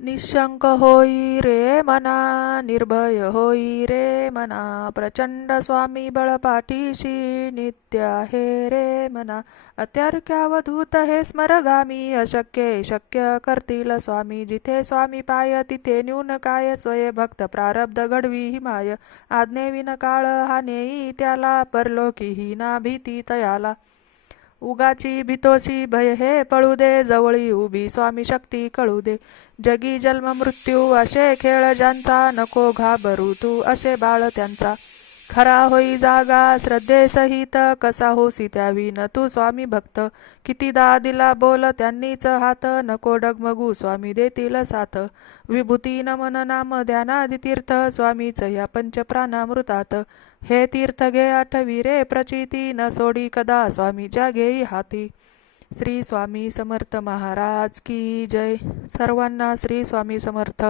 निशंक होई रे मना, निर्भय होई रे मना, प्रचंड स्वामी बळपाठीशी नित्य आहे रे मना. अत्यार्क्यावधूत हे स्मरगामी, अशक्य शक्य करतील स्वामी. जिथे स्वामी पाय तिथे न्यून काय, स्वये भक्त प्रारब्ध घडवी हिमाय. आज्ञेविन काळ हा नेई त्याला, परलोकीही ना भीती तयाला. उगाची भीतोशी भय हे पळू दे, जवळी उभी स्वामी शक्ती कळू दे. जगी जन्म मृत्यू असे खेळ ज्यांचा, नको घाबरू तू असे बाळ त्यांचा. खरा होई जागा श्रद्धेसहित, कसा होसी त्याविन तू स्वामी भक्त. कितीदा दिला बोल त्यांनीच हात, नको डगमगू स्वामी देतील साथ. विभूती नमन नाम ध्यानादि तीर्थ, स्वामीच या पंचप्राणामृतात. हे तीर्थ घे आठवी रे प्रचिती, न सोडी कदा स्वामीच्या घेई हाती. श्री स्वामी समर्थ महाराज की जय. सर्वांना श्री स्वामी समर्थ.